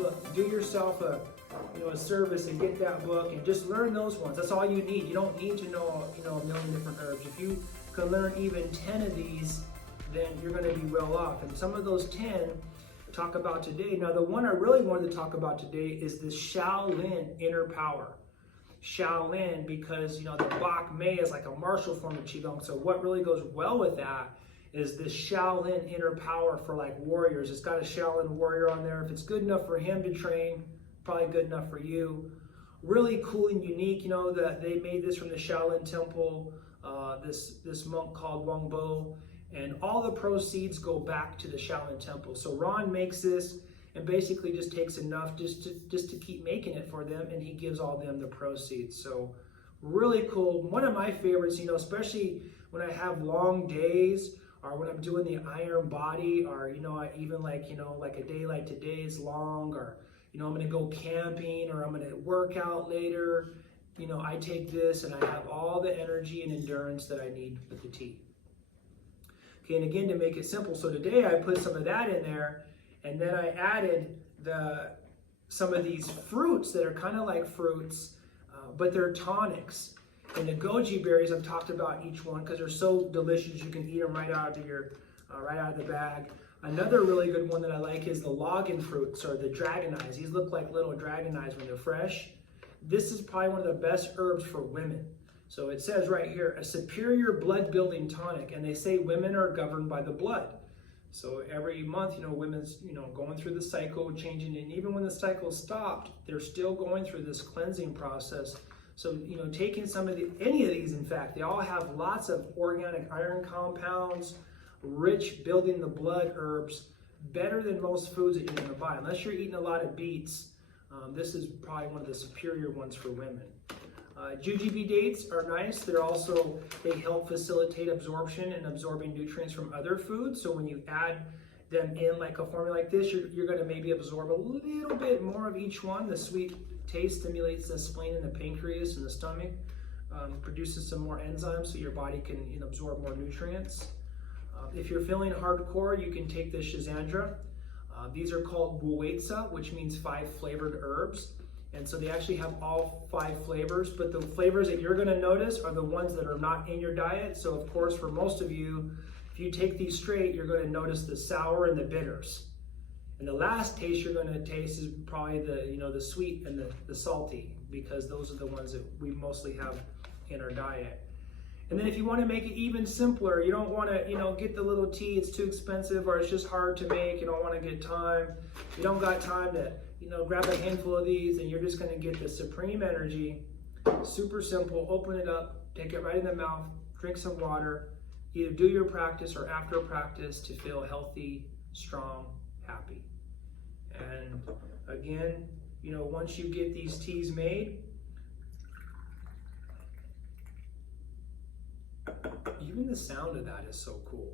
look, do yourself a service and get that book and just learn those ones. That's all you need. You don't need to know, a million different herbs. If you can learn even 10 of these, then you're going to be well off. And some of those 10 talk about today. Now, the one I really wanted to talk about today is the Shaolin inner power. Shaolin, because the Bak Mei is like a martial form of Qigong. So what really goes well with that is this Shaolin inner power for like warriors. It's got a Shaolin warrior on there. If it's good enough for him to train, probably good enough for you. Really cool and unique, that they made this from the Shaolin temple, this monk called Wang Bo, and all the proceeds go back to the Shaolin temple. So Ron makes this and basically just takes enough just to keep making it for them, and he gives all them the proceeds. So really cool. One of my favorites, especially when I have long days, or when I'm doing the iron body, or I even like a day like today is long, or I'm gonna go camping, or I'm gonna work out later. I take this and I have all the energy and endurance that I need with the tea. Okay, and again, to make it simple, so today I put some of that in there, and then I added some of these fruits that are kind of like fruits, but they're tonics. And the goji berries, I've talked about each one because they're so delicious. You can eat them right out of the bag. Another really good one that I like is the logan fruits, or the dragon eyes. These look like little dragon eyes when they're fresh. This is probably one of the best herbs for women. So it says right here, a superior blood building tonic. And they say women are governed by the blood. So every month, women's, going through the cycle, changing, and even when the cycle stopped, they're still going through this cleansing process. So, taking any of these, in fact, they all have lots of organic iron compounds, rich building the blood herbs, better than most foods that you're going to buy. Unless you're eating a lot of beets, this is probably one of the superior ones for women. Jujube dates are nice. They help facilitate absorption and absorbing nutrients from other foods. So when you add them in like a formula like this, you're going to maybe absorb a little bit more of each one. The sweet taste stimulates the spleen and the pancreas and the stomach, produces some more enzymes so your body can absorb more nutrients. If you're feeling hardcore, you can take the Schizandra. These are called Wuetza, which means 5 flavored herbs. And so they actually have all 5 flavors, but the flavors that you're gonna notice are the ones that are not in your diet. So of course, for most of you, if you take these straight, you're gonna notice the sour and the bitters. And the last taste you're gonna taste is probably the sweet and the salty, because those are the ones that we mostly have in our diet. And then if you wanna make it even simpler, you don't wanna, get the little tea, it's too expensive, or it's just hard to make, you don't wanna get time, you don't got time to grab a handful of these, and you're just gonna get the supreme energy. Super simple, open it up, take it right in the mouth, drink some water, either do your practice or after practice to feel healthy, strong, happy. And again, once you get these teas made, even the sound of that is so cool.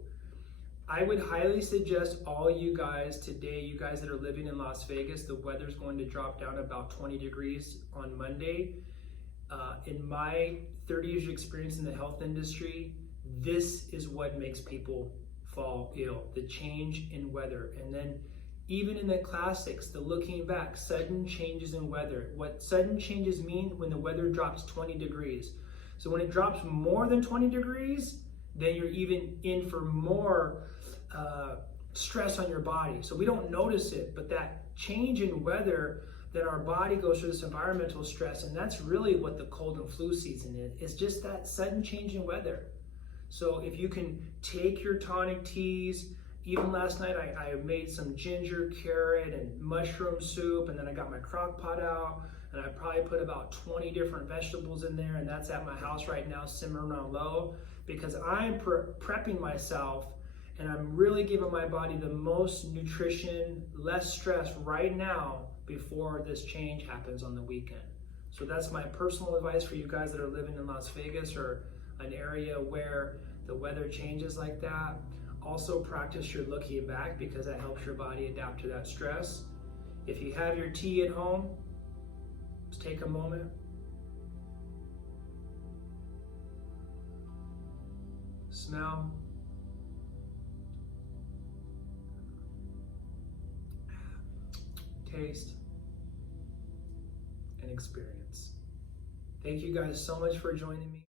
I would highly suggest all you guys today, you guys that are living in Las Vegas, the weather's going to drop down about 20 degrees on Monday. In my 30 years of experience in the health industry, this is what makes people fall ill, the change in weather. And then even in the classics, the looking back, sudden changes in weather. What sudden changes mean? When the weather drops 20 degrees. So when it drops more than 20 degrees, then you're even in for more stress on your body. So we don't notice it, but that change in weather, that our body goes through this environmental stress, and that's really what the cold and flu season is. It's just that sudden change in weather. So if you can take your tonic teas, even last night I made some ginger, carrot, and mushroom soup, and then I got my crock pot out, and I probably put about 20 different vegetables in there, and that's at my house right now simmering on low, because I'm prepping myself, and I'm really giving my body the most nutrition, less stress right now before this change happens on the weekend. So that's my personal advice for you guys that are living in Las Vegas or an area where the weather changes like that. Also practice your looking back, because that helps your body adapt to that stress. If you have your tea at home, just take a moment. Smell. taste, and experience. Thank you guys so much for joining me.